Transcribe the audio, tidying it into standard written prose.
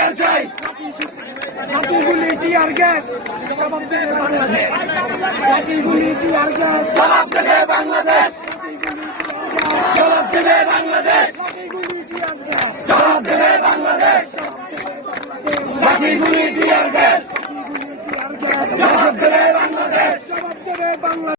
বিচার চাই। লাঠিগুলি tear gas জবাব দেবে বাংলাদেশ। লাঠিগুলি টিয়ার গ্যাস জবাব দেবে বাংলাদেশ। জবাব দেবে বাংলাদেশ। লাঠিগুলি টিয়ার গ্যাস জবাব দেবে বাংলাদেশ। লাঠিগুলি